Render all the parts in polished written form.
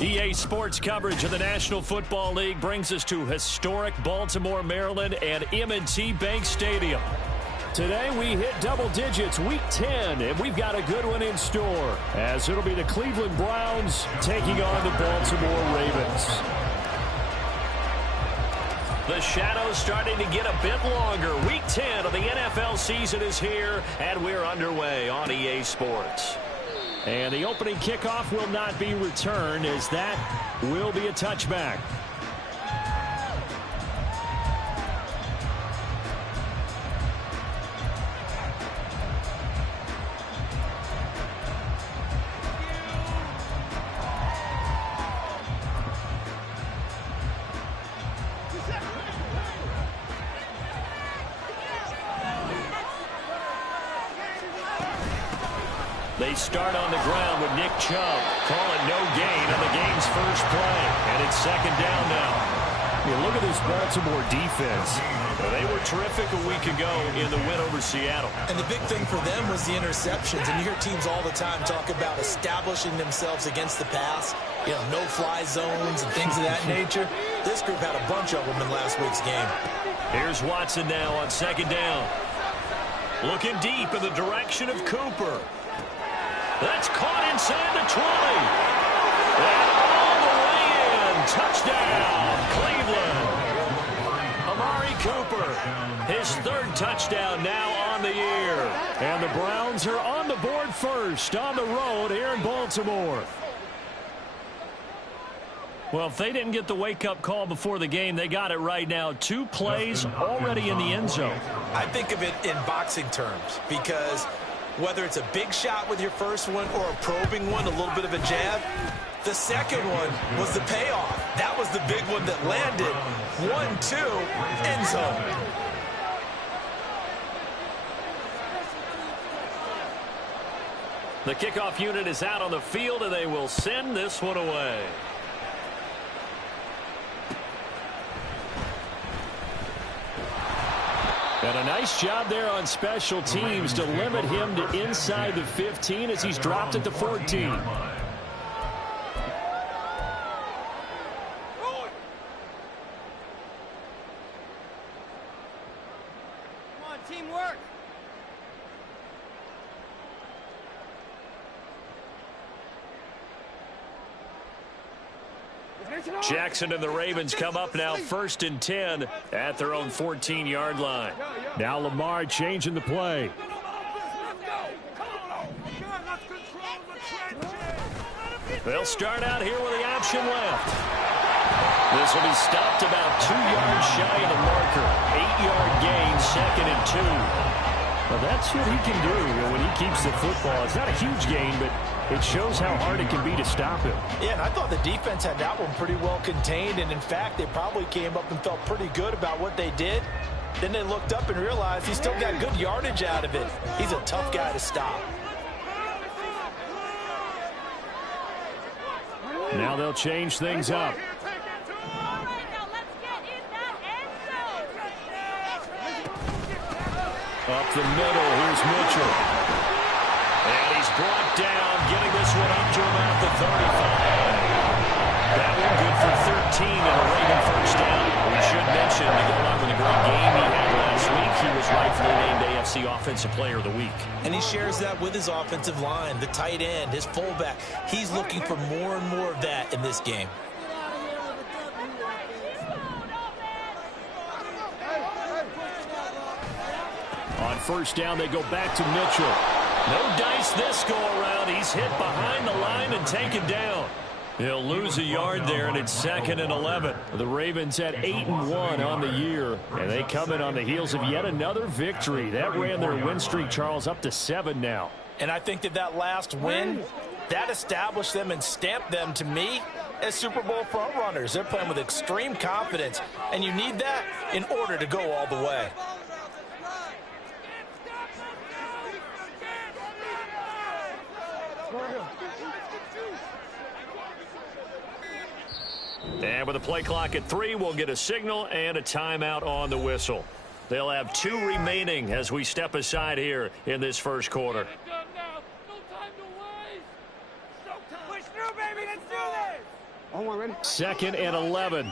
EA Sports coverage of the National Football League brings us to historic Baltimore, Maryland, and M&T Bank Stadium. Today we hit double digits, Week 10, and we've got a good one in store, as it'll be the Cleveland Browns taking on the Baltimore Ravens. The shadow's starting to get a bit longer. Week 10 of the NFL season is here, and we're underway on EA Sports. And the opening kickoff will not be returned, as that will be a touchback. They start on the ground with Nick Chubb calling no gain on the game's first play. And it's second down now. You look at this Baltimore defense. Well, they were terrific a week ago in the win over Seattle. And the big thing for them was the interceptions. And you hear teams all the time talk about establishing themselves against the pass. You know, no-fly zones and things of that nature. This group had a bunch of them in last week's game. Here's Watson now on second down. Looking deep in the direction of Cooper. That's caught inside the 20. And all the way in. Touchdown, Cleveland. Amari Cooper, his third touchdown now on the year. And the Browns are on the board first on the road here in Baltimore. Well, if they didn't get the wake-up call before the game, they got it right now. 2 plays already in the end zone. I think of it in boxing terms, because whether it's a big shot with your first one or a probing one, a little bit of a jab, the second one was the payoff. That was the big one that landed. 1-2, end zone. The kickoff unit is out on the field, and they will send this one away. And a nice job there on special teams to limit him to inside the 15 as he's dropped at the 14. Come on, teamwork. Jackson and the Ravens come up now 1st and 10 at their own 14-yard line. Now Lamar changing the play. They'll start out here with the option left. This will be stopped about 2 yards shy of the marker. 8-yard gain, 2nd and 2. Well, that's what he can do when he keeps the football. It's not a huge gain, but it shows how hard it can be to stop him. Yeah, and I thought the defense had that one pretty well contained, and in fact, they probably came up and felt pretty good about what they did. Then they looked up and realized he still got good yardage out of it. He's a tough guy to stop. Now they'll change things up. Up the middle, here's Mitchell. And he's brought down, getting this one up to about the 35. That one good for 13 and a Raven first down. We should mention, to go along with a great game he had last week, he was rightfully named AFC Offensive Player of the Week. And he shares that with his offensive line, the tight end, his fullback. He's looking for more and more of that in this game. On first down, they go back to Mitchell. No dice this go-around. He's hit behind the line and taken down. He'll lose a yard there, and it's 2nd and 11. The Ravens at 8-1 on the year, and they come in on the heels of yet another victory. That ran their win streak, Charles, up to 7 now. And I think that last win, that established them and stamped them, to me, as Super Bowl front runners. They're playing with extreme confidence, and you need that in order to go all the way. And with the play clock at 3, we'll get a signal and a timeout on the whistle. They'll have 2 remaining as we step aside here in this first quarter. Push through, baby. Let's do this. On one, ready? 2nd and 11.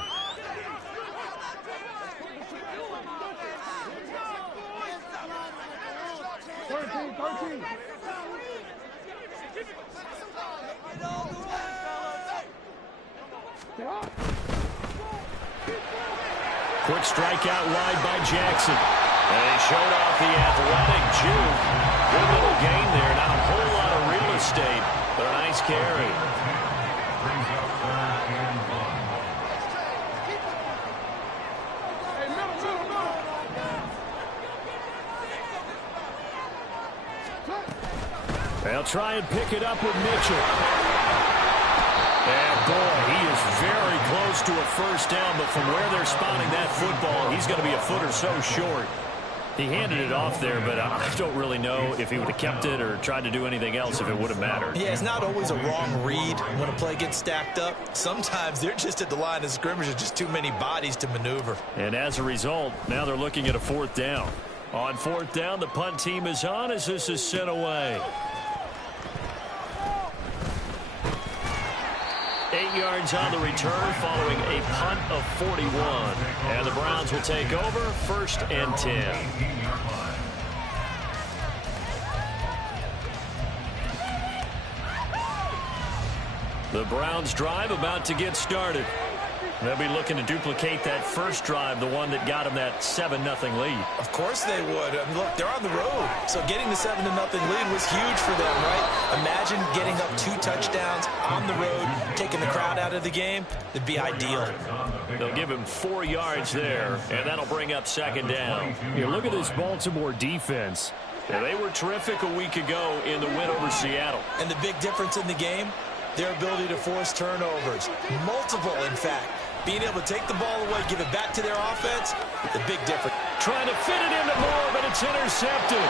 Quick strikeout wide by Jackson. And he showed off the athletic juke. Good little gain there. Not a whole lot of real estate, but a nice carry. They'll try and pick it up with Mitchell. And boy, he is very close to a first down, but from where they're spotting that football, he's going to be a foot or so short. He handed it off there, but I don't really know if he would have kept it or tried to do anything else if it would have mattered. Yeah, it's not always a wrong read when a play gets stacked up. Sometimes they're just at the line of scrimmage. There's just too many bodies to maneuver. And as a result, now they're looking at a 4th down. On 4th down, the punt team is on as this is sent away. 8 yards on the return following a punt of 41. And the Browns will take over 1st and 10. The Browns drive about to get started. They'll be looking to duplicate that first drive, the one that got them that 7-0 lead. Of course they would. I mean, look, they're on the road. So getting the 7-0 lead was huge for them, right? Imagine getting up 2 touchdowns on the road, taking the crowd out of the game. It'd be ideal. They'll give him 4 yards there, and that'll bring up 2nd down. Here, look at this Baltimore defense. Yeah, they were terrific a week ago in the win over Seattle. And the big difference in the game, their ability to force turnovers. Multiple, in fact. Being able to take the ball away, give it back to their offense, the big difference. Trying to fit it into Moore, but it's intercepted.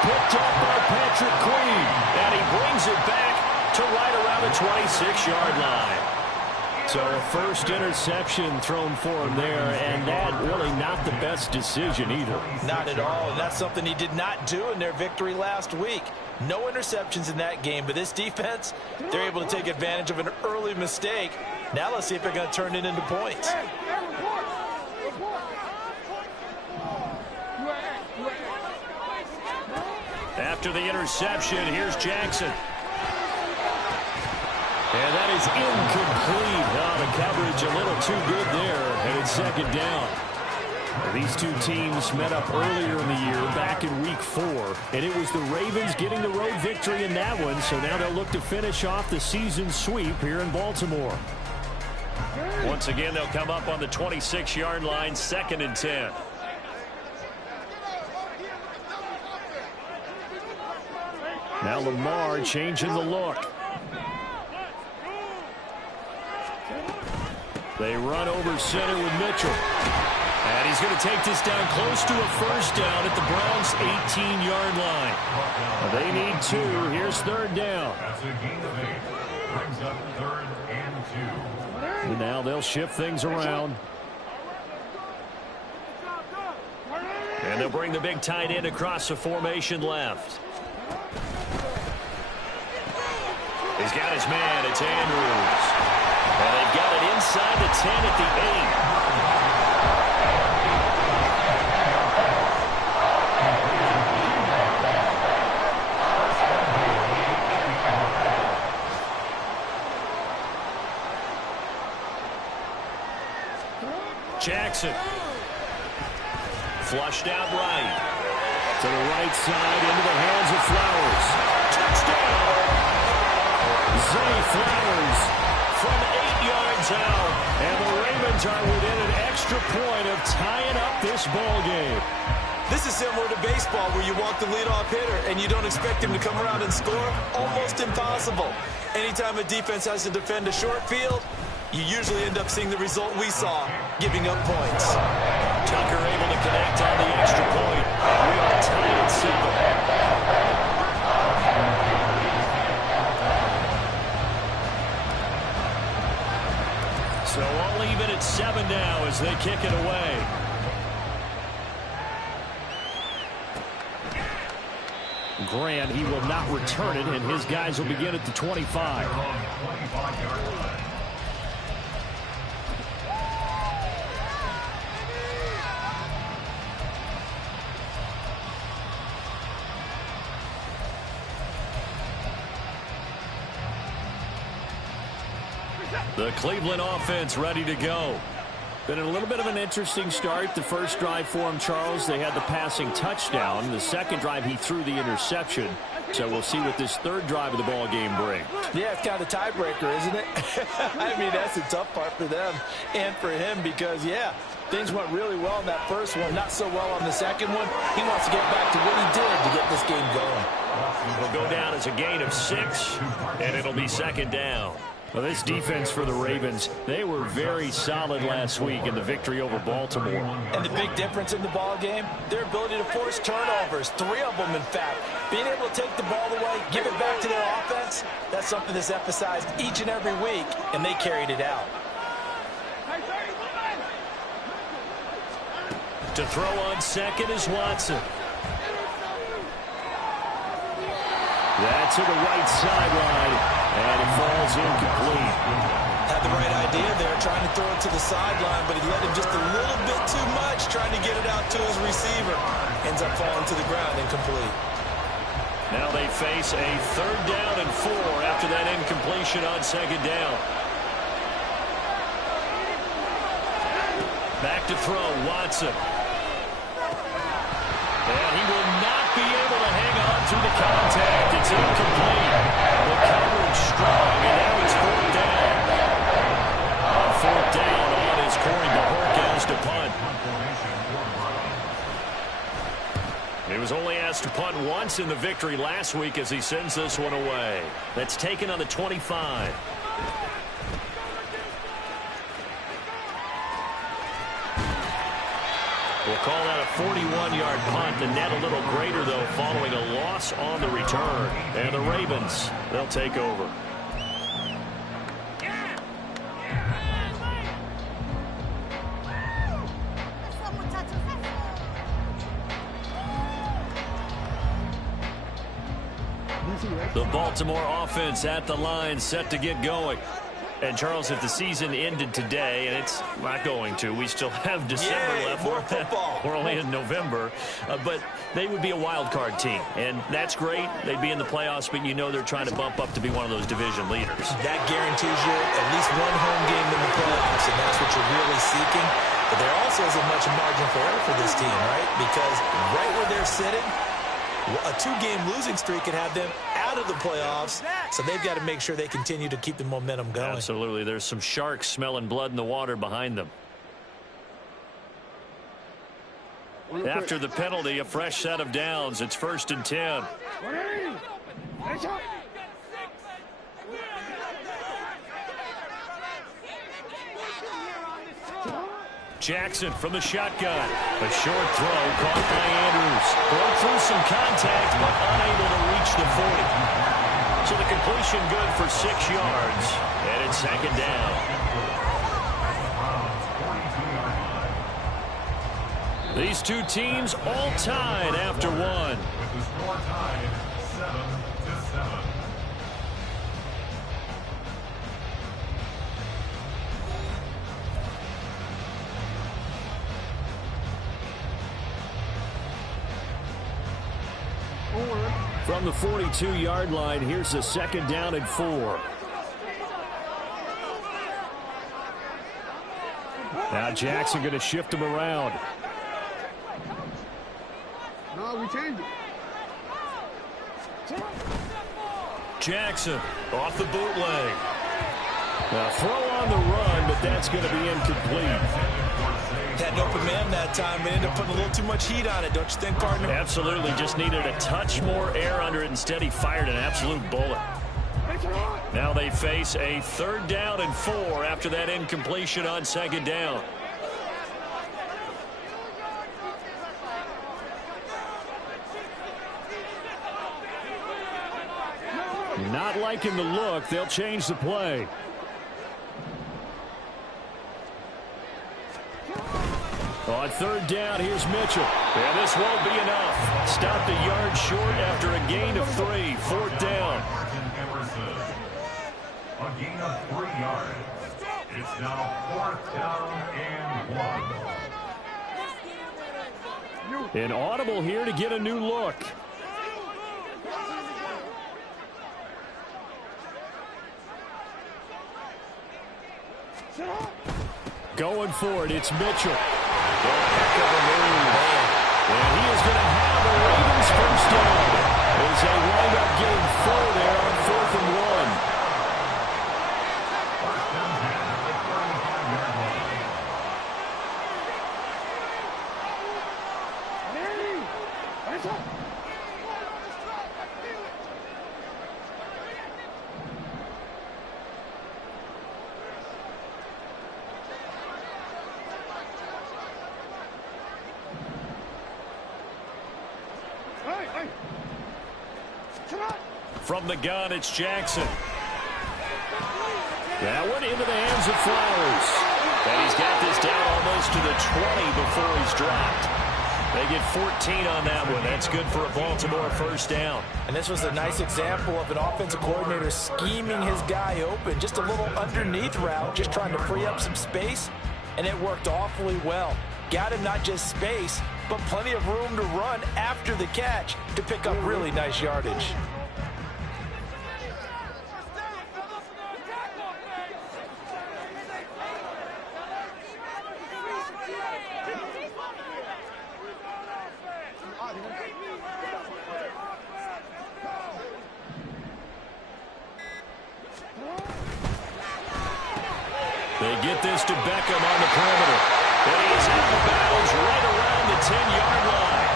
Picked off by Patrick Queen. And he brings it back to right around the 26-yard line. So a first interception thrown for him there, and that really not the best decision either. Not at all, and that's something he did not do in their victory last week. No interceptions in that game, but this defense, they're able to take advantage of an early mistake. Now let's see if they're going to turn it into points. After the interception, here's Jackson. And that is incomplete. Oh, the coverage a little too good there, and it's 2nd down. These two teams met up earlier in the year, back in Week 4, and it was the Ravens getting the road victory in that one, so now they'll look to finish off the season sweep here in Baltimore. Once again, they'll come up on the 26-yard line, 2nd and 10. Now Lamar changing the look. They run over center with Mitchell. And he's going to take this down close to a first down at the Browns' 18-yard line. They need 2. Here's 3rd down. Brings up 3rd and 2. And now they'll shift things around. And they'll bring the big tight end across the formation left. He's got his man. It's Andrews. And they've got it inside the 10 at the 8. Jackson. Flushed out right. To the right side, into the hands of Flowers. Touchdown! Zay Flowers from 8 yards out. And the Ravens are within an extra point of tying up this ball game. This is similar to baseball where you walk the leadoff hitter and you don't expect him to come around and score. Almost impossible. Anytime a defense has to defend a short field, you usually end up seeing the result we saw, giving up points. Tucker able to connect on the extra point. We are tied at 7. So all even at 7 now as they kick it away. Grant, he will not return it, and his guys will begin at the 25. The Cleveland offense ready to go. Been a little bit of an interesting start. The first drive for him, Charles, they had the passing touchdown. The second drive, he threw the interception. So we'll see what this third drive of the ball game brings. Yeah, it's kind of a tiebreaker, isn't it? I mean, that's the tough part for them and for him because, yeah, things went really well in that first one, not so well on the second one. He wants to get back to what he did to get this game going. It'll go down as a gain of 6, and it'll be second down. Well, this defense for the Ravens, they were very solid last week in the victory over Baltimore. And the big difference in the ball game, their ability to force turnovers, 3 of them, in fact. Being able to take the ball away, give it back to their offense, that's something that's emphasized each and every week, and they carried it out. To throw on second is Watson. That's to the right sideline, and it falls incomplete. Had the right idea there, trying to throw it to the sideline, but he let him just a little bit too much, trying to get it out to his receiver. Ends up falling to the ground, incomplete. Now they face a 3rd down and 4 after that incompletion on second down. Back to throw, Watson. And he will not be able to hang on through the contact. It's incomplete. The coverage strong, and now it's 4th down. On 4th down, on is Corey Mahorka to punt. He was only asked to punt once in the victory last week as he sends this one away. That's taken on the 25. We'll call that a 41-yard punt. The net a little greater, though, following a loss on the return. And the Ravens, they'll take over. The Baltimore offense at the line, set to get going. And, Charles, if the season ended today, and it's not going to, we still have December left. More football. We're only in November. But they would be a wild card team. And that's great. They'd be in the playoffs, but you know they're trying to bump up to be one of those division leaders. That guarantees you at least one home game in the playoffs, and that's what you're really seeking. But there also isn't much margin for error for this team, right? Because right where they're sitting, a 2-game losing streak could have them out of the playoffs, so they've got to make sure they continue to keep the momentum going. Absolutely. There's some sharks smelling blood in the water behind them. After the penalty, a fresh set of downs. It's 1st and 10. Jackson from the shotgun. A short throw caught by Andrews. Broke through some contact, but unable to reach the 40. So the completion good for 6 yards. And it's 2nd down. These two teams all tied after one. With the score tied 7-7. From the 42-yard line, here's a 2nd down and 4. Now Jackson going to shift him around. No, we changed it. Jackson off the bootleg. Now throw on the run, but that's going to be incomplete. Had an open man that time, but ended up putting a little too much heat on it, don't you think, partner? Absolutely. Just needed a touch more air under it. Instead, he fired an absolute bullet. Now they face a 3rd down and 4 after that incompletion on 2nd down. Not liking the look. They'll change the play. On 3rd down, here's Mitchell. And this won't be enough. Stopped a yard short after a gain of 3. 4th down. A gain of 3 yards. It's now 4th down and 1. An audible here to get a new look. Going for it, it's Mitchell. Heck of a move. And he is going to have the Ravens first down as they wind up getting 4 there on 4th and 1. From the gun, it's Jackson. That one into the hands of Flowers. And he's got this down almost to the 20 before he's dropped. They get 14 on that one. That's good for a Baltimore first down. And this was a nice example of an offensive coordinator scheming his guy open. Just a little underneath route, just trying to free up some space. And it worked awfully well. Got him not just space, but plenty of room to run after the catch to pick up really nice yardage. They get this to Beckham on the perimeter. And he's out of bounds right around the 10-yard line.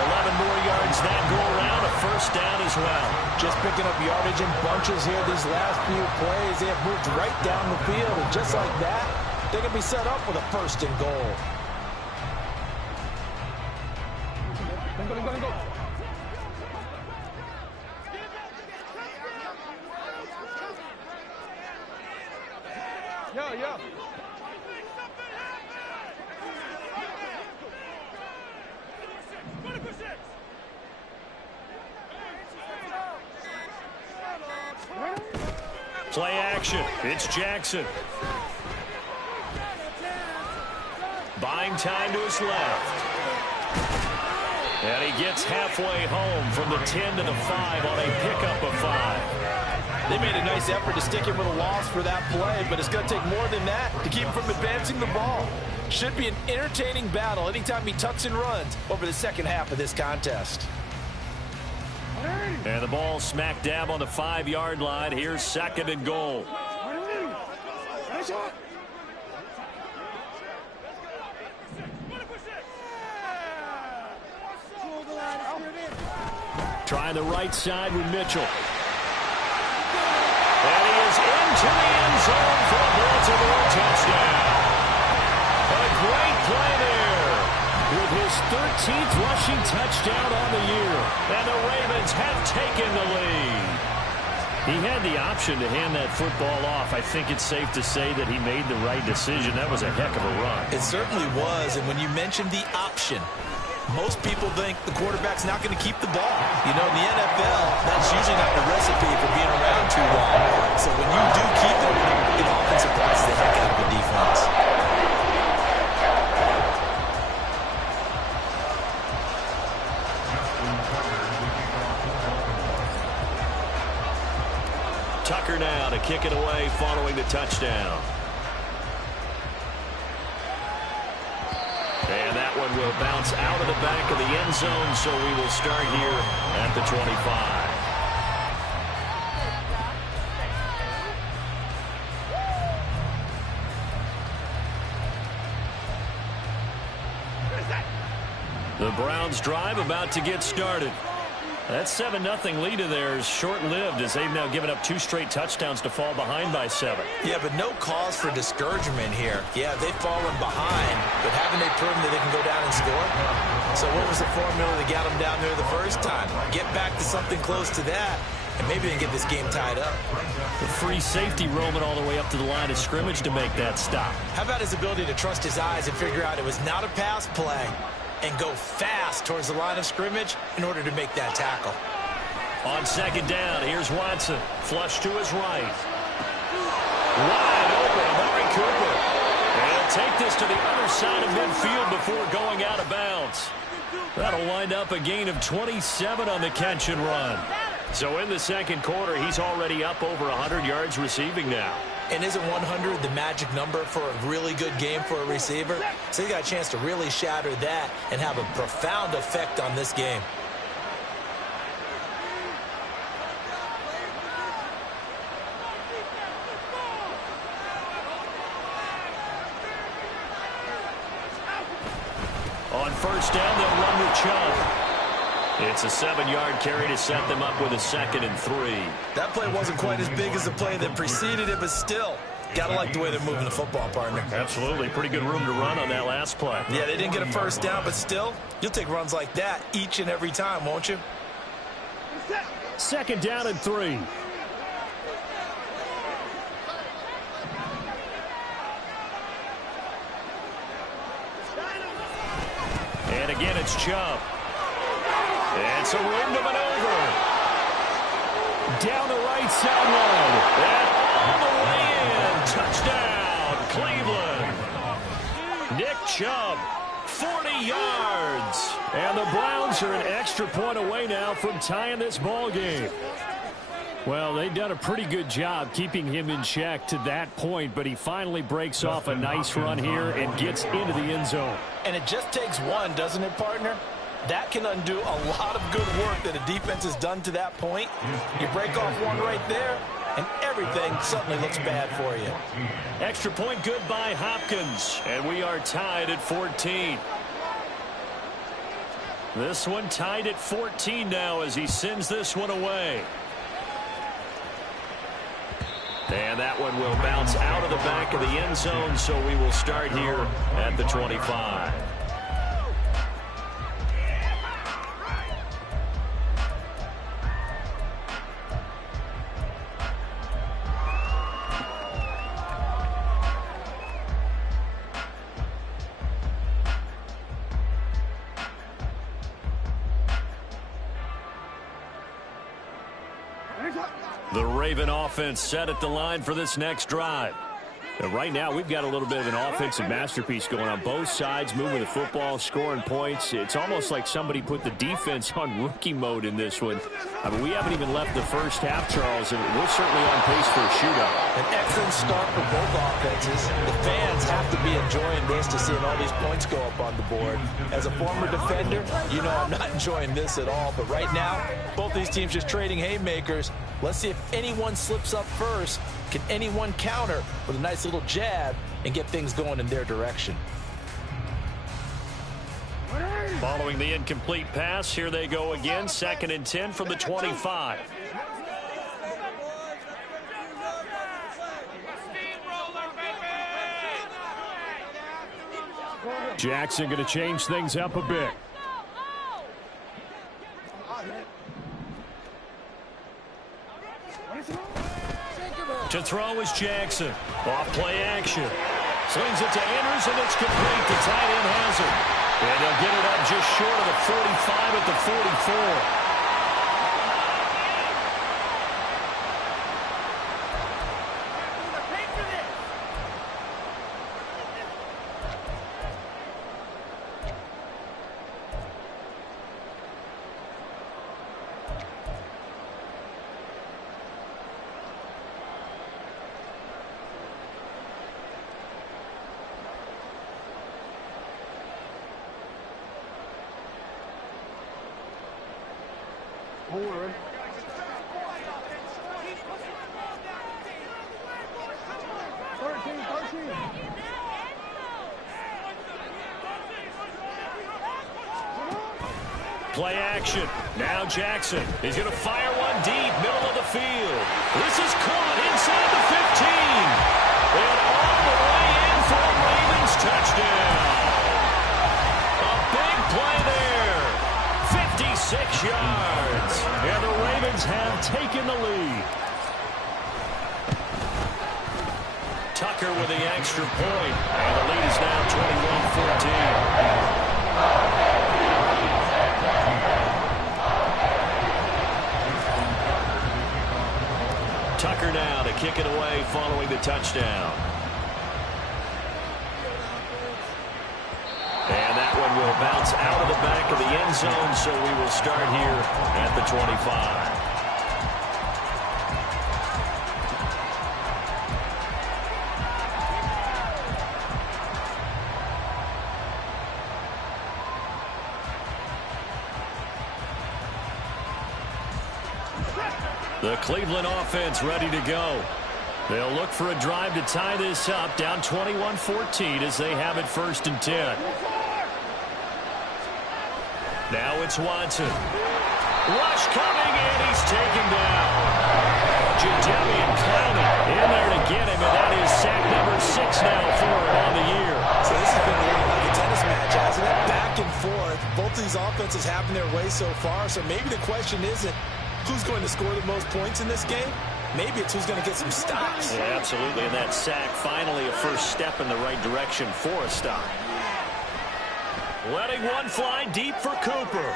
11 more yards that go around, a first down as well. Just picking up yardage in bunches here these last few plays. They have moved right down the field, and just like that, they can be set up with a first and goal. Play action. It's Jackson. Buying time to his left. And he gets halfway home from the 10 to the 5 on a pickup of 5. They made a nice effort to stick him with a loss for that play, but it's going to take more than that to keep him from advancing the ball. Should be an entertaining battle anytime he tucks and runs over the second half of this contest. And the ball smack dab on the 5-yard line. Here's 2nd and goal. Trying the right side with Mitchell. And he is into the end zone for a Baltimore touchdown. A great play there. With his 13th rushing touchdown on the year. And the Ravens have taken the lead. He had the option to hand that football off. I think it's safe to say that he made the right decision. That was a heck of a run. It certainly was, and when you mentioned the option, most people think the quarterback's not going to keep the ball. You know, in the NFL, that's usually not the recipe for being around too long. So when you do keep it, it often surprises the heck out of the defense. Tucker now to kick it away following the touchdown. And that one will bounce out of the back of the end zone, so we will start here at the 25. The Browns drive about to get started. That 7-0 lead of theirs short-lived as they've now given up 2 straight touchdowns to fall behind by 7. Yeah, but no cause for discouragement here. Yeah, they've fallen behind, but haven't they proven that they can go down and score? So what was the formula that got them down there the first time? Get back to something close to that, and maybe they can get this game tied up. The free safety roaming all the way up to the line of scrimmage to make that stop. How about his ability to trust his eyes and figure out it was not a pass play and go fast towards the line of scrimmage in order to make that tackle. On second down, here's Watson. Flush to his right. Wide open, Amari Cooper. And he'll take this to the other side of midfield before going out of bounds. That'll wind up a gain of 27 on the catch and run. So in the second quarter, he's already up over 100 yards receiving now. And isn't 100 the magic number for a really good game for a receiver? So he got a chance to really shatter that and have a profound effect on this game. On first down, they'll run with Chubb. It's a 7-yard carry to set them up with a 2nd and 3. That play wasn't quite as big as the play that preceded it, but still, gotta like the way they're moving the football, partner. Absolutely. Pretty good room to run on that last play. Yeah, they didn't get a first down, but still, you'll take runs like that each and every time, won't you? 2nd down and 3. And again, it's Chubb. It's a room to maneuver. Down the right sideline. And all the way in. Touchdown, Cleveland. Nick Chubb, 40 yards. And the Browns are an extra point away now from tying this ball game. Well, they've done a pretty good job keeping him in check to that point, but he finally breaks off a nice run here and gets into the end zone. And it just takes one, doesn't it, partner? That can undo a lot of good work that a defense has done to that point. You break off one right there, and everything suddenly looks bad for you. Extra point good by Hopkins, and we are tied at 14. This one tied at 14 now as he sends this one away. And that one will bounce out of the back of the end zone, so we will start here at the 25. The Raven offense set at the line for this next drive. And right now, we've got a little bit of an offensive masterpiece going on both sides, moving the football, scoring points. It's almost like somebody put the defense on rookie mode in this one. I mean, we haven't even left the first half, Charles, and we're certainly on pace for a shootout. An excellent start for both offenses. The fans have to be enjoying this to seeing all these points go up on the board. As a former defender, you know I'm not enjoying this at all. But right now, both these teams just trading haymakers. Let's see if anyone slips up first. Can anyone counter with a nice little jab and get things going in their direction? Following the incomplete pass, here they go again. 2nd and 10 from the 25. Jackson going to change things up a bit. To throw is Jackson. Off play action. Slings it to Andrews, and it's complete. The tight end has it. And they'll get it up just short of the 45 at the 44. Play action. Now Jackson. He's going to fire one deep, middle of the field. This is caught inside the 15. And all the way in for a Ravens touchdown. A big play there. 56 yards. And the Ravens have taken the lead. Tucker with the extra point. And the lead is now 21-14. Tucker now to kick it away following the touchdown. And that one will bounce out of the back of the end zone, so we will start here at the 25. The Cleveland offense ready to go. They'll look for a drive to tie this up, down 21-14 as they have it 1st and 10. Now it's Watson. Rush coming, and he's taken down. Jadeveon Clowney in there to get him, and that is sack number 6 now for him on the year. So this has been a little like a tennis match, hasn't it? Back and forth. Both of these offenses having their way so far, so maybe the question isn't who's going to score the most points in this game. Maybe it's who's going to get some stops. Yeah, absolutely, and that sack finally a first step in the right direction for a stop. Letting one fly deep for Cooper.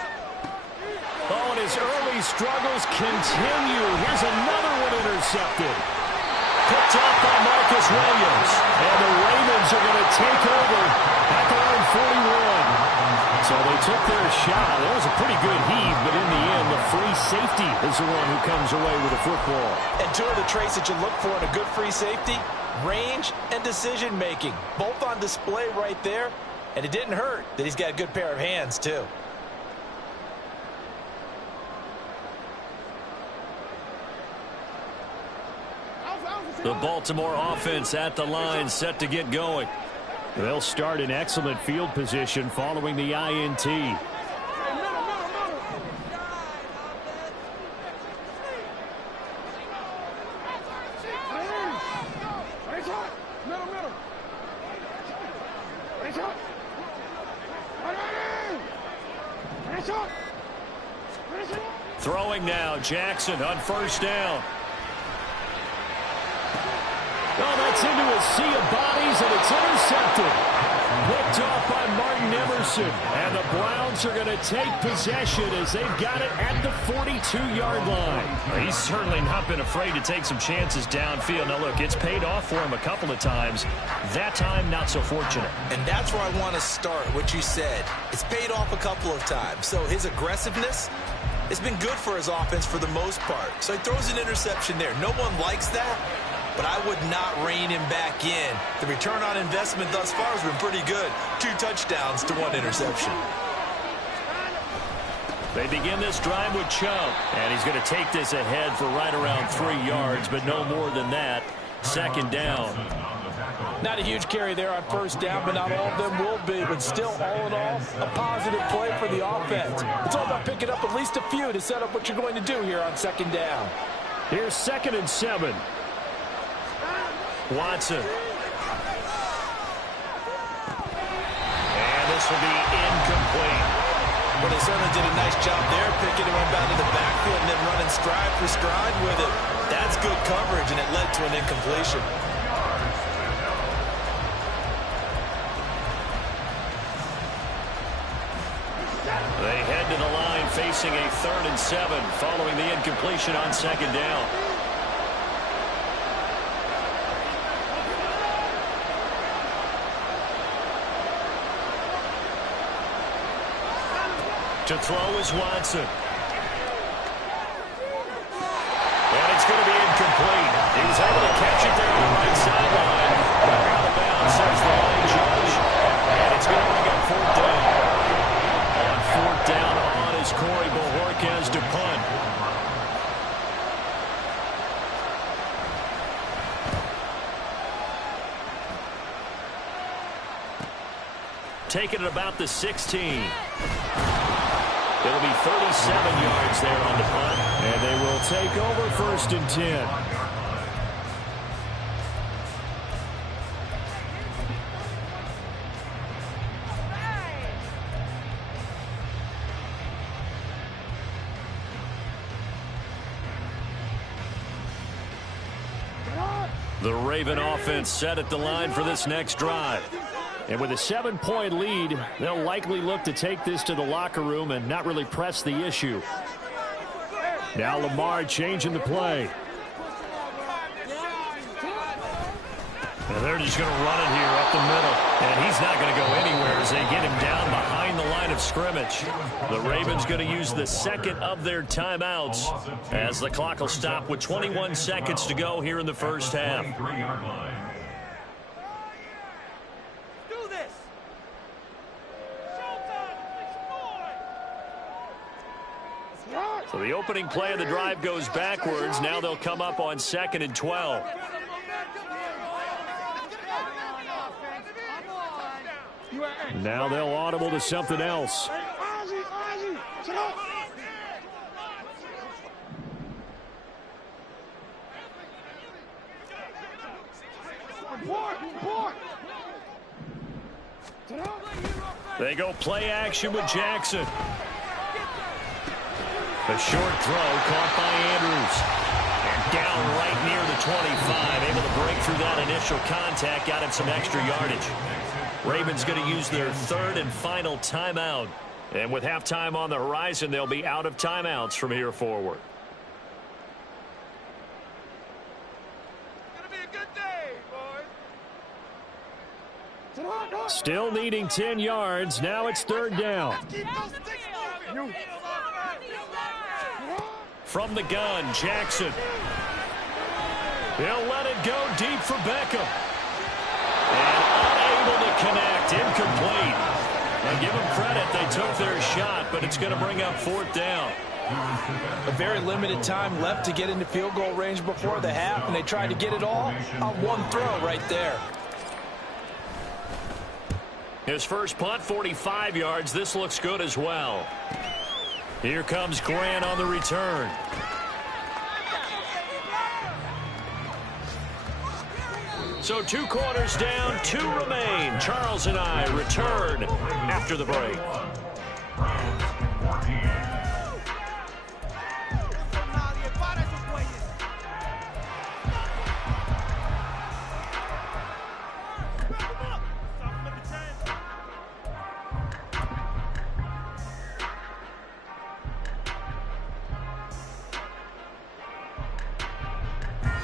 Oh, and his early struggles continue. Here's another one intercepted. Picked off by Marcus Williams. And the Ravens are going to take over at their own 41. So they took their shot. That was a pretty good heave, but in the end, the free safety is the one who comes away with the football. And two of the traits that you look for in a good free safety, range and decision-making. Both on display right there. And it didn't hurt that he's got a good pair of hands, too. The Baltimore offense at the line, set to get going. They'll start in excellent field position following the INT. Throwing now, Jackson on 1st down. Oh, that's into a sea of bodies, and it's intercepted. Picked off by Martin Emerson. And the Browns are going to take possession as they've got it at the 42-yard line. He's certainly not been afraid to take some chances downfield. Now, look, it's paid off for him a couple of times. That time, not so fortunate. And that's where I want to start, what you said. It's paid off a couple of times. So his aggressiveness has been good for his offense for the most part. So he throws an interception there. No one likes that. But I would not rein him back in. The return on investment thus far has been pretty good. 2 touchdowns to 1 interception. They begin this drive with Chubb. And he's going to take this ahead for right around 3 yards, but no more than that. 2nd down. Not a huge carry there on 1st down, but not all of them will be. But still, all in all, a positive play for the offense. It's all about picking up at least a few to set up what you're going to do here on 2nd down. Here's 2nd and 7. Watson. And this will be incomplete. Well, they certainly did a nice job there, picking him up out of the backfield and then running stride for stride with it. That's good coverage, and it led to an incompletion. They head to the line facing a 3rd and 7 following the incompletion on 2nd down. To throw is Watson. And it's going to be incomplete. He was able to catch it there on the right sideline. Out of bounds, says the line judge. And it's going to bring up 4th down. On 4th down on is Corey Bojorquez to punt. Taking it about the 16. It'll be 37 yards there on the punt. And they will take over 1st and 10. The Raven offense set at the line for this next drive. And with a 7-point lead, they'll likely look to take this to the locker room and not really press the issue. Now Lamar changing the play. And they're just going to run it here up the middle. And he's not going to go anywhere as they get him down behind the line of scrimmage. The Ravens going to use the second of their timeouts as the clock will stop with 21 seconds to go here in the first half. So the opening play of the drive goes backwards. Now they'll come up on 2nd and 12. Now they'll audible to something else. They go play action with Jackson. A short throw caught by Andrews. And down right near the 25. Able to break through that initial contact. Got him some extra yardage. Ravens going to use their 3rd and final timeout. And with halftime on the horizon, they'll be out of timeouts from here forward. It's gonna be a good day, boys. Still needing 10 yards. Now it's 3rd down. From the gun, Jackson. He'll let it go deep for Beckham. And unable to connect. Incomplete. And give them credit. They took their shot, but it's going to bring up 4th down. A very limited time left to get into field goal range before the half, and they tried to get it all on one throw right there. His first punt, 45 yards. This looks good as well. Here comes Grant on the return. So 2 quarters down, 2 remain. Charles and I return after the break.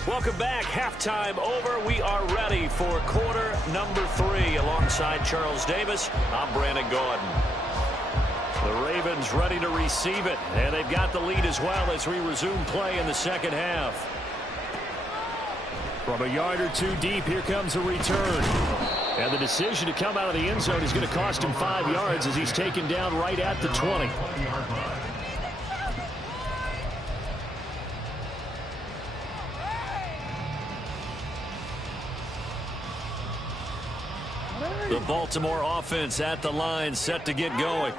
Welcome back. Halftime over. We are ready for quarter number 3. Alongside Charles Davis, I'm Brandon Gordon. The Ravens ready to receive it, and they've got the lead as well as we resume play in the second half. From a yard or 2 deep, here comes a return. And the decision to come out of the end zone is going to cost him 5 yards as he's taken down right at the 20. The Baltimore offense at the line, set to get going.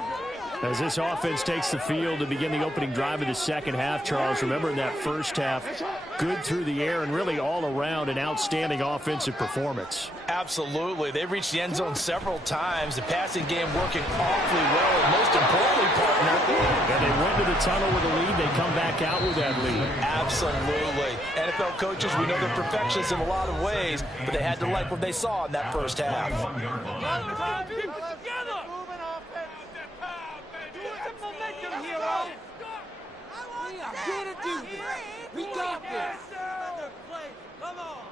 As this offense takes the field to begin the opening drive of the second half, Charles, remember in that first half, good through the air and really all around an outstanding offensive performance. Absolutely. They reached the end zone several times. The passing game working awfully well, and most importantly, partner. And they went to the tunnel with a lead. They come back out with that lead. Absolutely. NFL coaches, we know they're perfectionists in a lot of ways, but they had to like what they saw in that first half. We got this. Come on.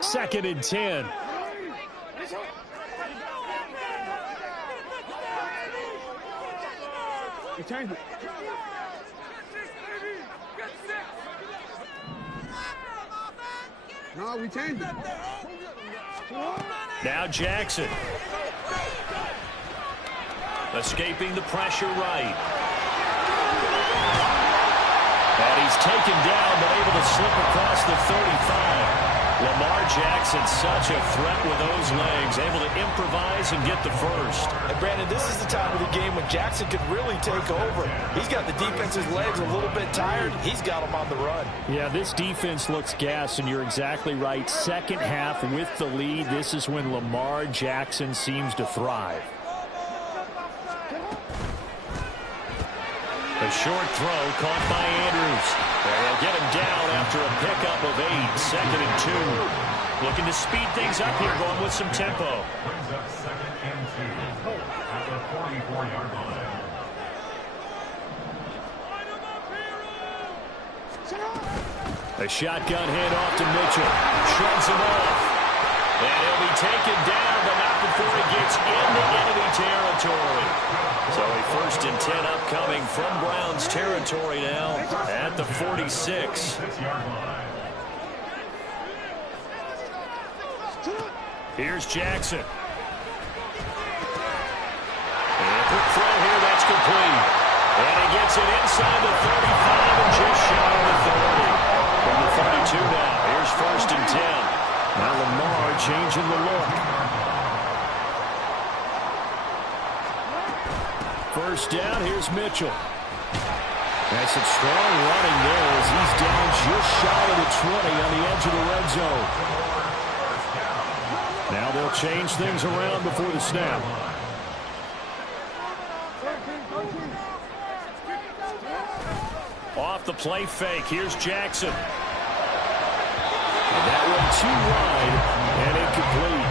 Second and 10. No, we changed it. Now Jackson. Escaping the pressure right. And he's taken down, but able to slip across the 35. Lamar Jackson, such a threat with those legs, able to improvise and get the first. And Brandon, this is the time of the game when Jackson could really take over. He's got the defense's legs a little bit tired. He's got them on the run. Yeah, this defense looks gassed, and you're exactly right. Second half with the lead, this is when Lamar Jackson seems to thrive. A short throw caught by Andrews. They'll get him down after a pickup of 8. 2nd and 2. Looking to speed things up here, going with some tempo. Brings up 2nd and 2 at the 44-yard line. A shotgun handoff to Mitchell. Shrugs him off. And he'll be taken down, but not before he gets into enemy territory. So a 1st and 10 upcoming from Browns territory now at the 46. Here's Jackson. And a quick throw here, that's complete. And he gets it inside the 35 and just shy of the 30. From the 32 now, here's 1st and 10. Now Lamar changing the look. 1st down, here's Mitchell. That's some strong running there as he's down just shy of the 20 on the edge of the red zone. Now they'll change things around before the snap. Off the play fake, here's Jackson. And that one too wide and incomplete.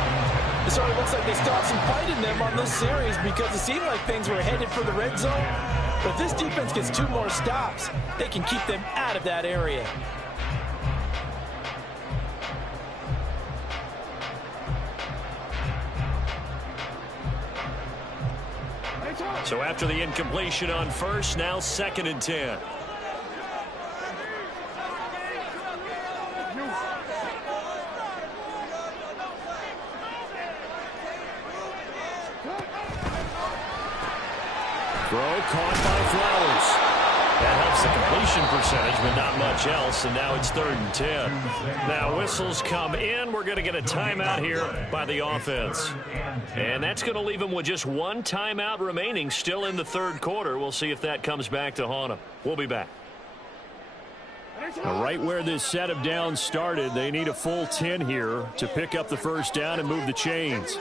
It sort of looks like they still have some fight in them on this series because it seemed like things were headed for the red zone. But if this defense gets 2 more stops, they can keep them out of that area. So after the incompletion on 1st, now 2nd and 10. Throw caught by Flowers. That helps the completion percentage, but not much else, and now it's 3rd and 10. Now whistles come in. We're going to get a timeout here by the offense. And that's going to leave them with just 1 timeout remaining still in the 3rd quarter. We'll see if that comes back to haunt them. We'll be back. Right where this set of downs started, they need a full 10 here to pick up the 1st down and move the chains.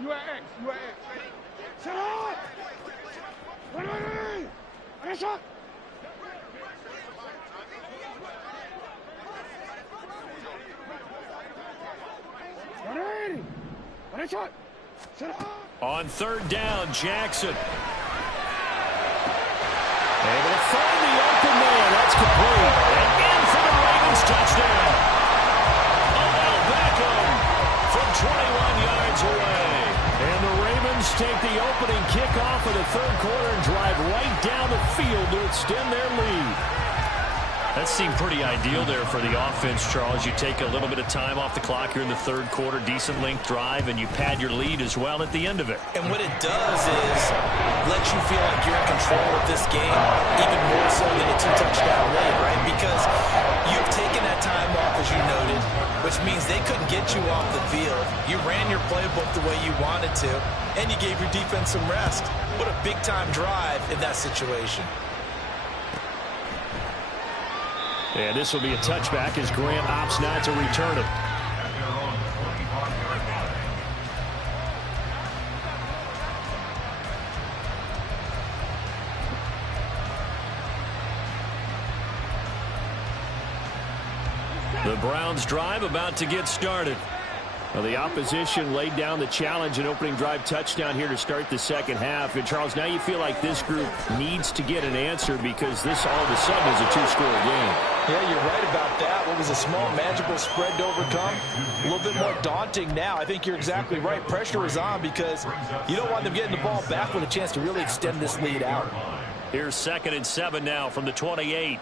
You are X. Shut up! Ready! Shot! Ready! Shot! Shut up! On 3rd down, Jackson. Able to find the open man. That's complete. And in for the Ravens touchdown. Odell Beckham from 21 yards away. And the Ravens take the opening kickoff of the 3rd quarter and drive right down the field to extend their lead. That seemed pretty ideal there for the offense, Charles. You take a little bit of time off the clock here in the 3rd quarter, decent length drive, and you pad your lead as well at the end of it. And what it does is let you feel like you're in control of this game, even more so than a 2-touchdown lead, right? Because you've taken that time off, as you noted, which means they couldn't get you off the field. You ran your playbook the way you wanted to, and you gave your defense some rest. What a big-time drive in that situation. And this will be a touchback as Grant opts not to return it. The Browns drive about to get started. Well, the opposition laid down the challenge and opening drive touchdown here to start the 2nd half. And, Charles, now you feel like this group needs to get an answer because this all of a sudden is a 2-score game. Yeah, you're right about that. What was a small, manageable spread to overcome? A little bit more daunting now. I think you're exactly right. Pressure is on because you don't want them getting the ball back with a chance to really extend this lead out. Here's 2nd and 7 now from the 28.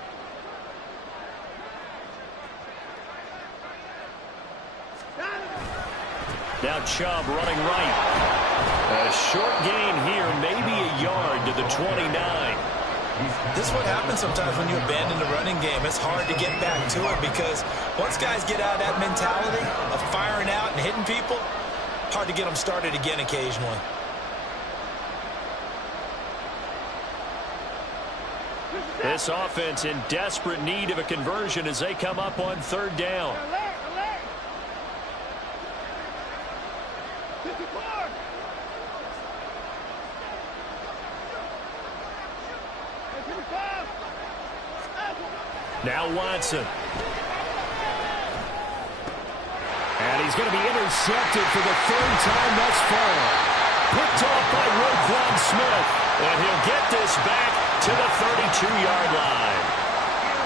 Now Chubb running right. A short gain here, maybe a yard to the 29. This is what happens sometimes when you abandon the running game. It's hard to get back to it because once guys get out of that mentality of firing out and hitting people, hard to get them started again occasionally. This offense in desperate need of a conversion as they come up on third down. Now Watson. And he's going to be intercepted for the third time thus far. Picked off by Roquan Smith. And he'll get this back to the 32-yard line.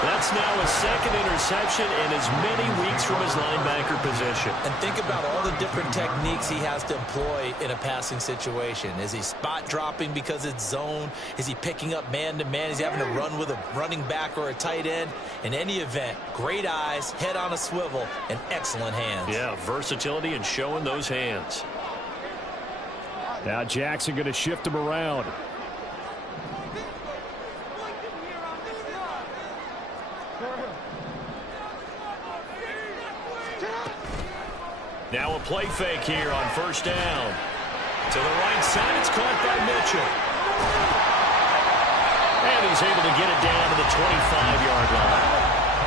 That's now a second interception in as many weeks from his linebacker position. And think about all the different techniques he has to employ in a passing situation. Is he spot dropping because it's zone? Is he picking up man-to-man? Is he having to run with a running back or a tight end? In any event, great eyes, head on a swivel, and excellent hands. Yeah, versatility and showing those hands. Now Jackson going to shift him around. Now a play fake here on first down. To the right side, it's caught by Mitchell. And he's able to get it down to the 25-yard line.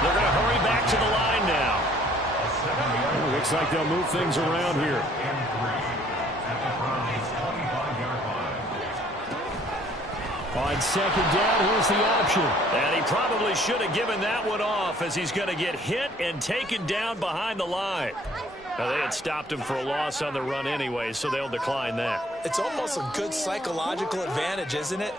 They're going to hurry back to the line now. Looks like they'll move things around here. On second down, here's the option. And he probably should have given that one off as he's going to get hit and taken down behind the line. Now, they had stopped him for a loss on the run anyway, so they'll decline that. It's almost a good psychological advantage, isn't it?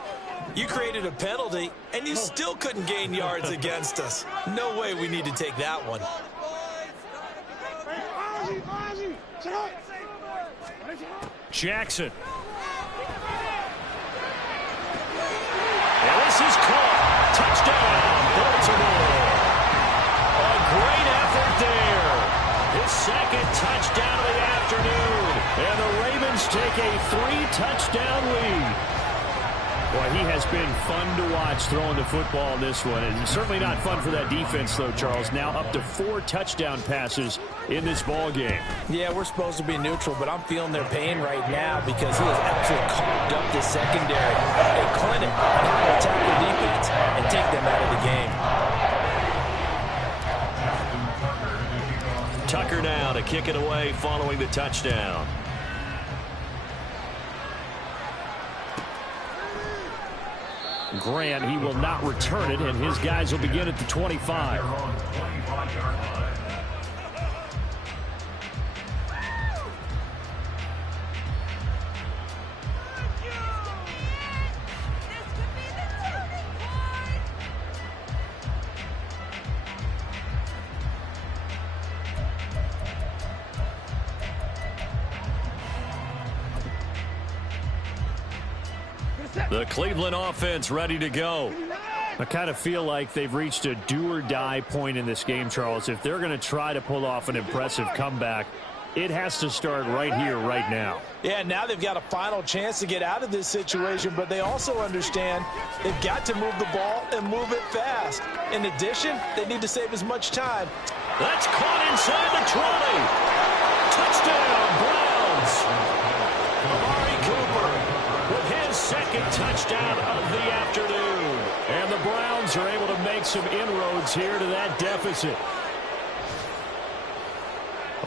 You created a penalty, and you still couldn't gain yards against us. No way we need to take that one. Jackson. And this is caught. Touchdown, Baltimore. A great effort there. His second touchdown of the afternoon. And the Ravens take a 3-touchdown lead. Boy, he has been fun to watch throwing the football in this one. And certainly not fun for that defense, though, Charles. Now up to 4 touchdown passes in this ball game. Yeah, we're supposed to be neutral, but I'm feeling their pain right now because he has absolutely carved up the secondary. A clinic on how to attack the defense and take them out of the game. Tucker now to kick it away following the touchdown. Grant, he will not return it, and his guys will begin at the 25. The Cleveland offense ready to go. I kind of feel like they've reached a do-or-die point in this game, Charles. If they're going to try to pull off an impressive comeback, it has to start right here, right now. Yeah, now they've got a final chance to get out of this situation, but they also understand they've got to move the ball and move it fast. In addition, they need to save as much time. That's caught inside the 20. Touchdown, Browns. Amari Cooper with his second touchdown of the afternoon. And the Browns are able to make some inroads here to that deficit.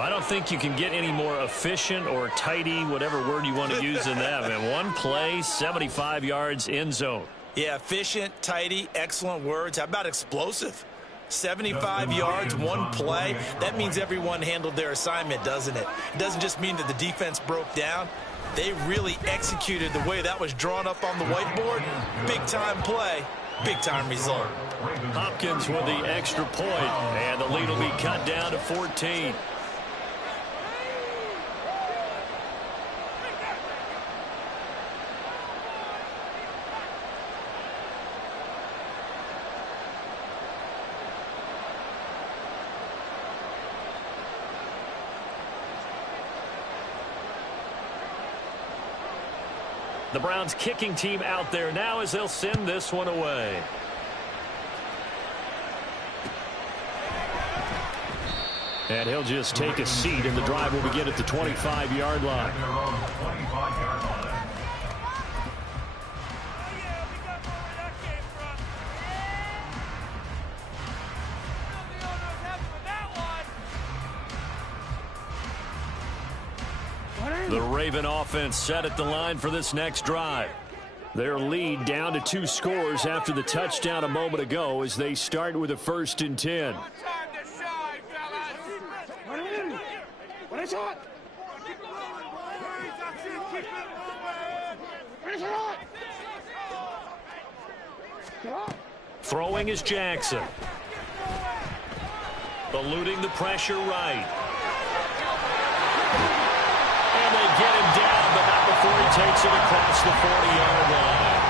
I don't think you can get any more efficient or tidy, whatever word you want to use in that. Man, one play, 75 yards in zone. Yeah, efficient, tidy, excellent words. How about explosive? 75 yards, one play. That means everyone handled their assignment, doesn't it? It doesn't just mean that the defense broke down. They really executed the way that was drawn up on the whiteboard. Big-time play, big-time result. Hopkins with the extra point, and the lead will be cut down to 14. The Browns kicking team out there now as they'll send this one away. And he'll just take a seat, and the drive will begin at the 25-yard line. The Raven offense set at the line for this next drive. Their lead down to 2 scores after the touchdown a moment ago as they start with a 1st and 10. Throwing is Jackson. Eluding the pressure right. And they get him down, but not before he takes it across the 40-yard line.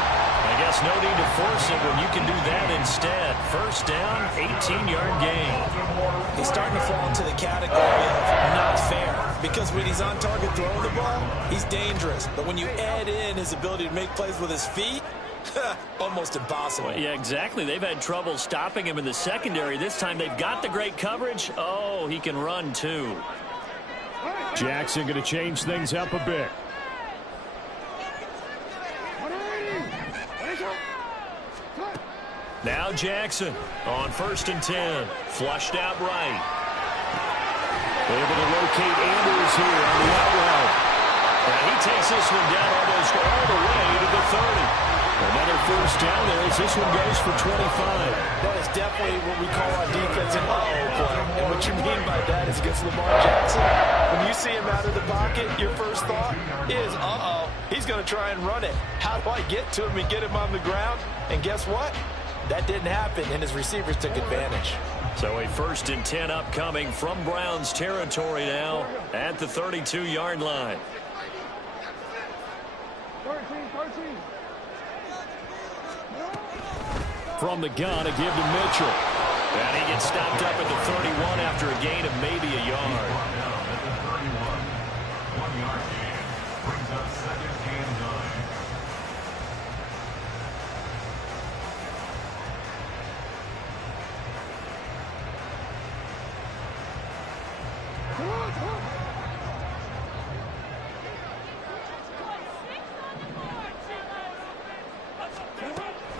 I guess no need to force it when you can do that instead. 1st down, 18-yard gain. He's starting to fall into the category of not fair, because when he's on target throwing the ball, he's dangerous. But when you add in his ability to make plays with his feet, almost impossible. Well, yeah, exactly. They've had trouble stopping him in the secondary. This time they've got the great coverage. Oh, he can run too. Jackson going to change things up a bit. Now Jackson on 1st and 10. Flushed out right. Able to locate Andrews here on the out route. And he takes this one down almost all the way to the 30. Another 1st down there as this one goes for 25. That is definitely what we call our defense an uh-oh play. And what you mean by that is against Lamar Jackson, when you see him out of the pocket, your first thought is, uh-oh, he's going to try and run it. How do I get to him and get him on the ground? And guess what? That didn't happen, and his receivers took advantage. So a 1st and 10 upcoming from Browns territory now at the 32-yard line. 13. From the gun, a give to Mitchell. And he gets stopped up at the 31 after a gain of maybe a yard.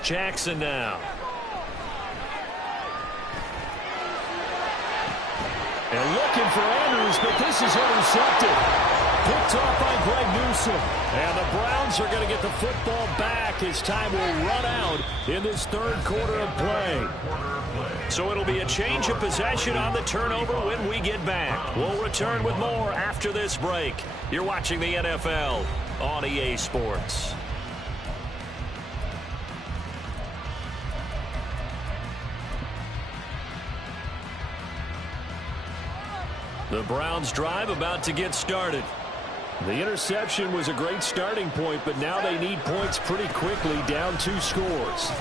Jackson now. And looking for Andrews, but this is intercepted. Picked off by Greg Newsome. And the Browns are going to get the football back as time will run out in this 3rd quarter of play. So it'll be a change of possession on the turnover when we get back. We'll return with more after this break. You're watching the NFL on EA Sports. The Browns drive about to get started. The interception was a great starting point, but now they need points pretty quickly, down 2 scores.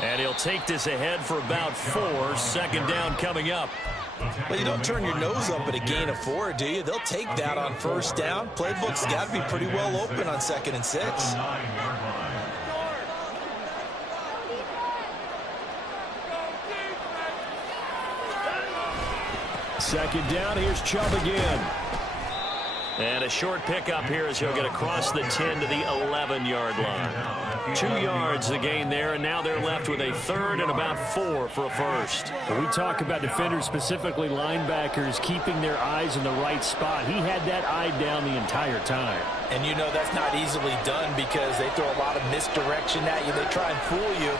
And he'll take this ahead for about 4. 2nd down coming up. Well, you don't turn your nose up at a gain of 4, do you? They'll take that on 1st down. Playbook's got to be pretty well open on 2nd and 6. 2nd down, here's Chubb again. And a short pickup here as he'll get across the 10 to the 11-yard line. 2 yards the gain there, and now they're left with a 3rd and about 4 for a 1st. When we talk about defenders, specifically linebackers, keeping their eyes in the right spot. He had that eye down the entire time. And you know that's not easily done because they throw a lot of misdirection at you. They try and fool you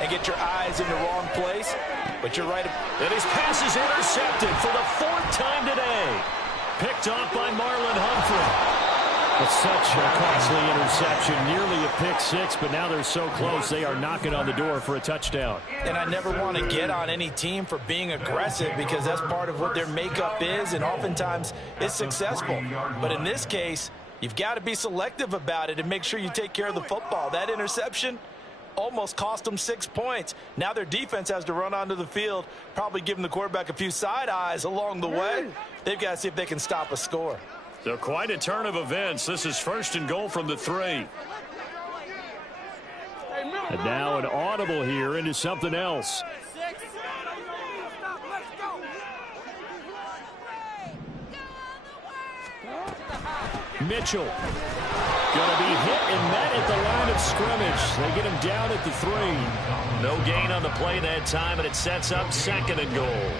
and get your eyes in the wrong place. But you're right. And his pass is intercepted for the 4th time today. Picked off by Marlon Humphrey. It's such a costly interception, nearly a pick 6, but now they're so close they are knocking on the door for a touchdown. And I never want to get on any team for being aggressive because that's part of what their makeup is, and oftentimes it's successful. But in this case, you've got to be selective about it and make sure you take care of the football. That interception almost cost them 6 points. Now their defense has to run onto the field, probably giving the quarterback a few side eyes along the way. They've got to see if they can stop a score. So quite a turn of events. This is 1st and goal from the 3. And now an audible here into something else. Mitchell going to be hit and met at the line of scrimmage. They get him down at the 3. No gain on the play that time, and it sets up 2nd and goal.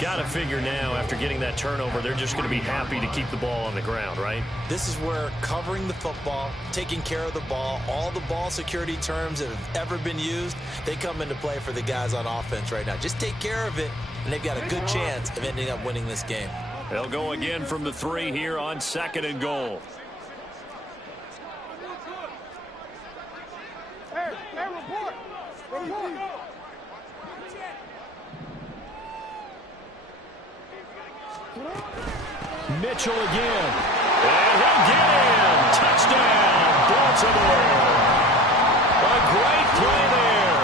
Got to figure now, after getting that turnover, they're just going to be happy to keep the ball on the ground, right? This is where covering the football, taking care of the ball, all the ball security terms that have ever been used, they come into play for the guys on offense right now. Just take care of it, and they've got a good chance of ending up winning this game. They'll go again from the 3 here on 2nd and goal. Hey, report. Mitchell again. And he'll get in. Touchdown, Baltimore. A great play there.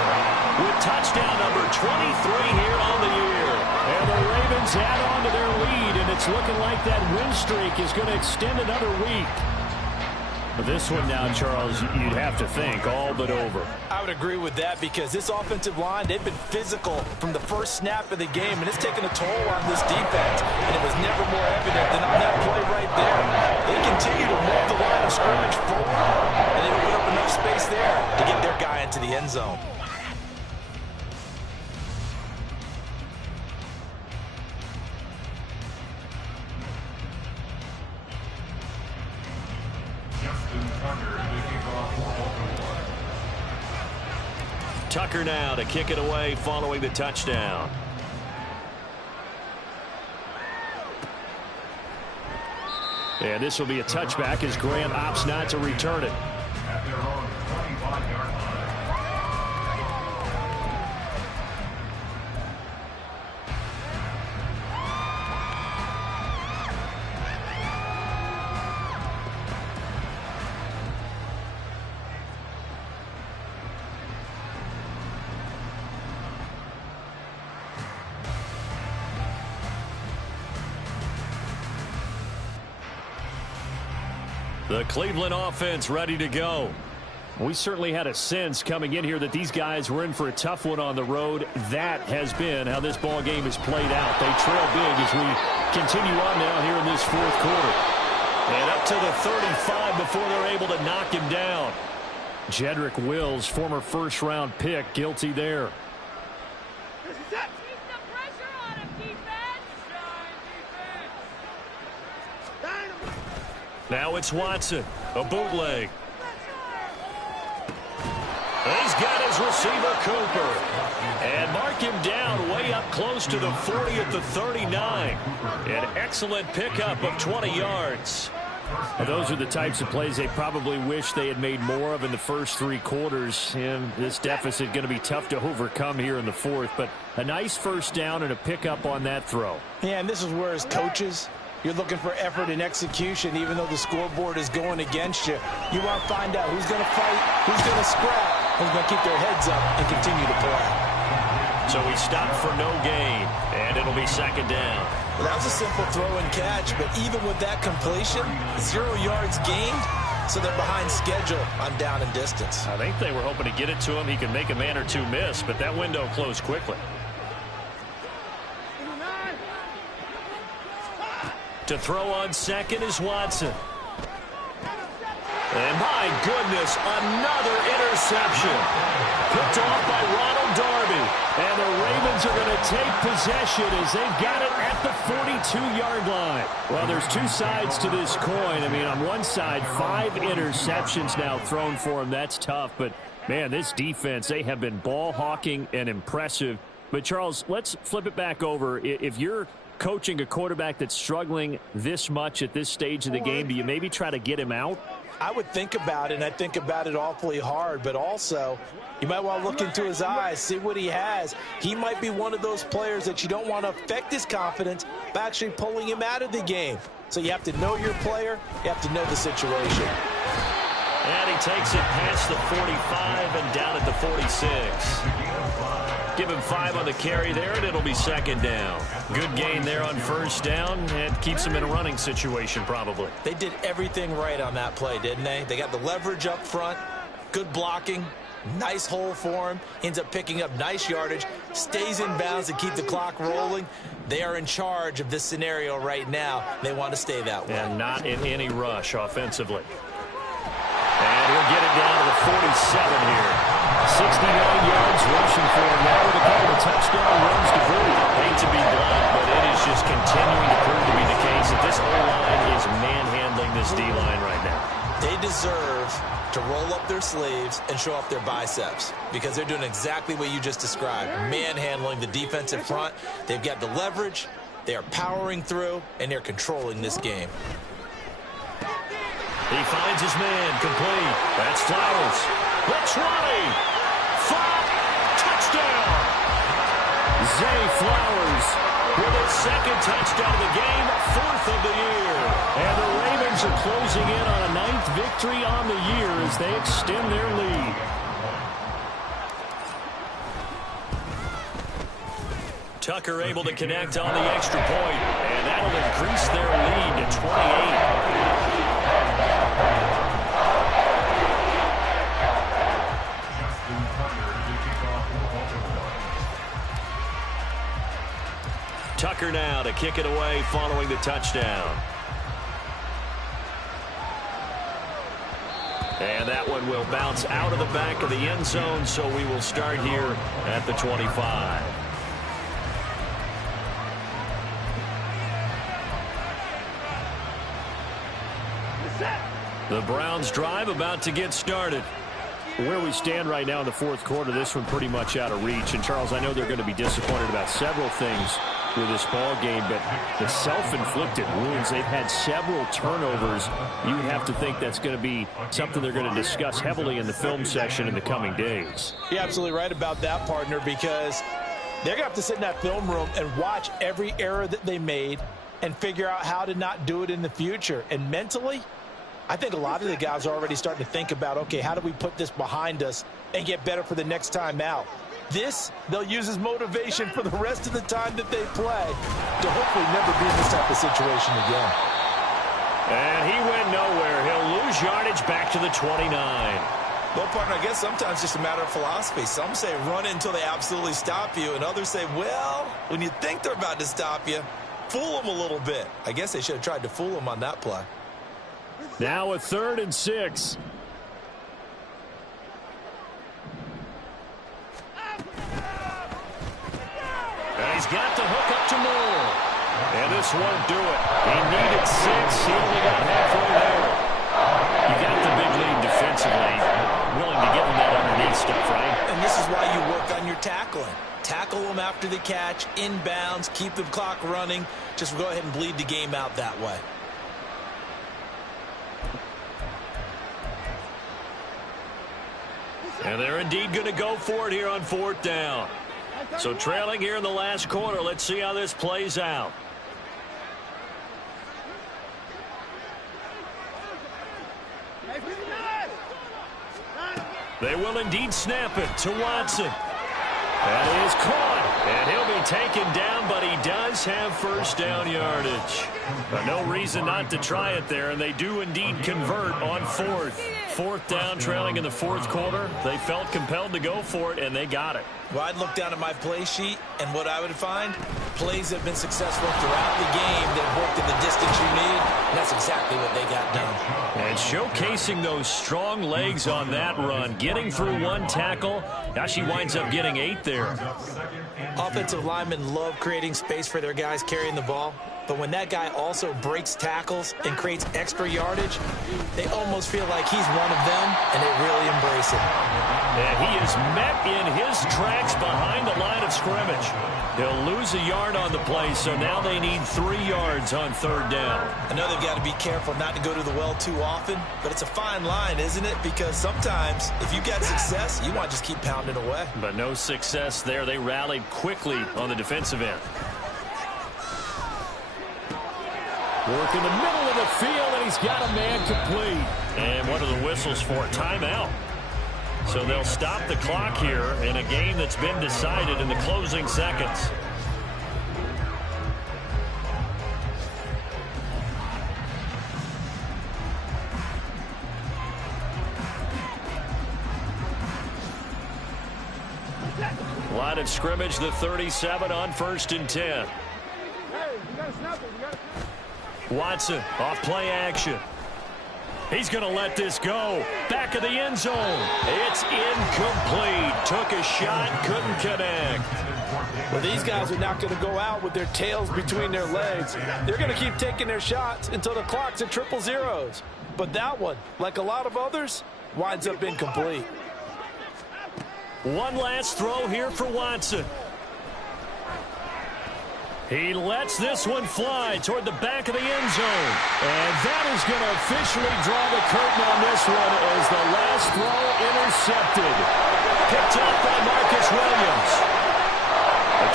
With touchdown number 23 here on the year. And the Ravens add on to their lead, and it's looking like that win streak is going to extend another week. But this one now, Charles, you'd have to think all but over. I would agree with that because this offensive line, they've been physical from the first snap of the game, and it's taken a toll on this defense, and it was never more evident than on that play right there. They continue to move the line of scrimmage forward, and they open up enough space there to get their guy into the end zone. Tucker now to kick it away following the touchdown. And this will be a touchback as Grant opts not to return it. At their own 25-yard line. The Cleveland offense ready to go. We certainly had a sense coming in here that these guys were in for a tough one on the road. That has been how this ball game has played out. They trail big as we continue on now here in this 4th quarter. And up to the 35 before they're able to knock him down. Jedrick Wills, former first-round pick, guilty there. Now it's Watson, a bootleg. He's got his receiver, Cooper. And mark him down way up close to the 40 at the 39. An excellent pickup of 20 yards. Well, those are the types of plays they probably wish they had made more of in the first 3 quarters. And this deficit going to be tough to overcome here in the 4th. But a nice first down and a pickup on that throw. Yeah, and this is where as coaches, you're looking for effort and execution, even though the scoreboard is going against you. You want to find out who's going to fight, who's going to scrap, who's going to keep their heads up and continue to play. So he stopped for no gain, and it'll be 2nd down. Well, that was a simple throw and catch, but even with that completion, 0 yards gained, so they're behind schedule on down and distance. I think they were hoping to get it to him. He could make a man or two miss, but that window closed quickly. To throw on 2nd is Watson. And my goodness, another interception. Picked off by Ronald Darby. And the Ravens are going to take possession as they've got it at the 42-yard line. Well, there's 2 sides to this coin. I mean, on one side, 5 interceptions now thrown for him. That's tough. But, man, this defense, they have been ball hawking and impressive. But, Charles, let's flip it back over. If you're coaching a quarterback that's struggling this much at this stage of the game, do you maybe try to get him out? I would think about it, and I think about it awfully hard, but also you might want to look into his eyes, see what he has. He might be one of those players that you don't want to affect his confidence by actually pulling him out of the game. So you have to know your player, you have to know the situation. And he takes it past the 45 and down at the 46. Give him 5 on the carry there, and it'll be 2nd down. Good gain there on 1st down, and keeps him in a running situation probably. They did everything right on that play, didn't they? They got the leverage up front, good blocking, Nice hole for him. Ends up picking up nice yardage. Stays in bounds to keep the clock rolling. They are in charge of this scenario right now. They want to stay that way. And not in any rush offensively. And he'll get it down to the 47 here. 69 yards rushing for him now with a couple of touchdown runs to boot. Hate to be blunt, but it is just continuing to prove to be the case that this O-line is manhandling this D-line right now. They deserve to roll up their sleeves and show off their biceps because they're doing exactly what you just described, manhandling the defensive front. They've got the leverage, they are powering through, and they're controlling this game. He finds his man, complete. That's Flowers. The 20. 5. Touchdown. Zay Flowers With his second touchdown of the game, 4th of the year. And the Ravens are closing in on a 9th victory on the year as they extend their lead. Tucker able to connect on the extra point, and that'll increase their lead to 28. Tucker now to kick it away following the touchdown. And that one will bounce out of the back of the end zone, so we will start here at the 25. The Browns drive about to get started. Where we stand right now in the fourth quarter, this one pretty much out of reach. And, Charles, I know they're going to be disappointed about several things with this ball game, but the self-inflicted wounds, they've had several turnovers. You have to think that's going to be something they're going to discuss heavily in the film session in the coming days. You're absolutely right about that, partner, because they're going to have to sit in that film room and watch every error that they made and figure out how to not do it in the future. And mentally, I think a lot of the guys are already starting to think about, okay, how do we put this behind us and get better for the next time out? This, they'll use as motivation for the rest of the time that they play to hopefully never be in this type of situation again. And he went nowhere. He'll lose yardage back to the 29. Well, partner, I guess sometimes it's just a matter of philosophy. Some say run until they absolutely stop you, and others say, well, when you think they're about to stop you, fool them a little bit. I guess they should have tried to fool them on that play. Now a 3rd and 6. And he's got the hook up to Moore. And this won't do it. He needed 6. He only got halfway there. You got the big lead defensively. Willing to give him that underneath stuff, right? And this is why you work on your tackling. Tackle them after the catch, inbounds, keep the clock running. Just go ahead and bleed the game out that way. And they're indeed going to go for it here on 4th down. So trailing here in the last quarter, let's see how this plays out. They will indeed snap it to Watson. That is caught, and he'll be taken down, but he does have first down yardage. But no reason not to try it there, and they do indeed convert on 4th. 4th down, trailing in the 4th quarter. They felt compelled to go for it, and they got it. Well, I'd look down at my play sheet, and what I would find, plays have been successful throughout the game that worked in the distance you need, and that's exactly what they got done. And showcasing those strong legs on that run, getting through one tackle. Gosh, he winds up getting 8 there. Offensive linemen love creating space for their guys carrying the ball, but when that guy also breaks tackles and creates extra yardage, they almost feel like he's one of them, and they really embrace it. And he is met in his tracks behind the line of scrimmage. He'll lose a yard on the play, so now they need 3 yards on 3rd down. I know they've got to be careful not to go to the well too often, but it's a fine line, isn't it? Because sometimes, if you've got success, you want to just keep pounding away. But no success there. They rallied quickly on the defensive end. Work in the middle of the field, and he's got a man complete. And what are the whistles for? Timeout. So they'll stop the clock here in a game that's been decided in the closing seconds. Line of scrimmage, the 37 on 1st and 10. Hey, you gotta snap it. You gotta... Watson off play action. He's going to let this go. Back of the end zone. It's incomplete. Took a shot, couldn't connect. Well, these guys are not going to go out with their tails between their legs. They're going to keep taking their shots until the clock's at 000. But that one, like a lot of others, winds up incomplete. One last throw here for Watson. He lets this one fly toward the back of the end zone. And that is going to officially draw the curtain on this one as the last throw intercepted. Picked up by Marcus Williams.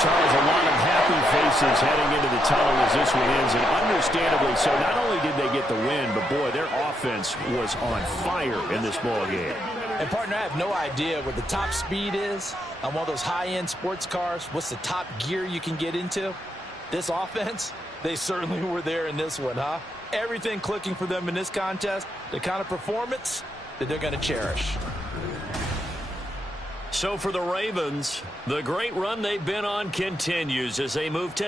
Charles, a lot of happy faces heading into the tunnel as this one ends, and understandably so. Not only did they get the win, but boy, their offense was on fire in this ball game. And, partner, I have no idea what the top speed is on one of those high-end sports cars. What's the top gear you can get into? This offense, they certainly were there in this one, huh? Everything clicking for them in this contest, the kind of performance that they're going to cherish. So for the Ravens, the great run they've been on continues as they move to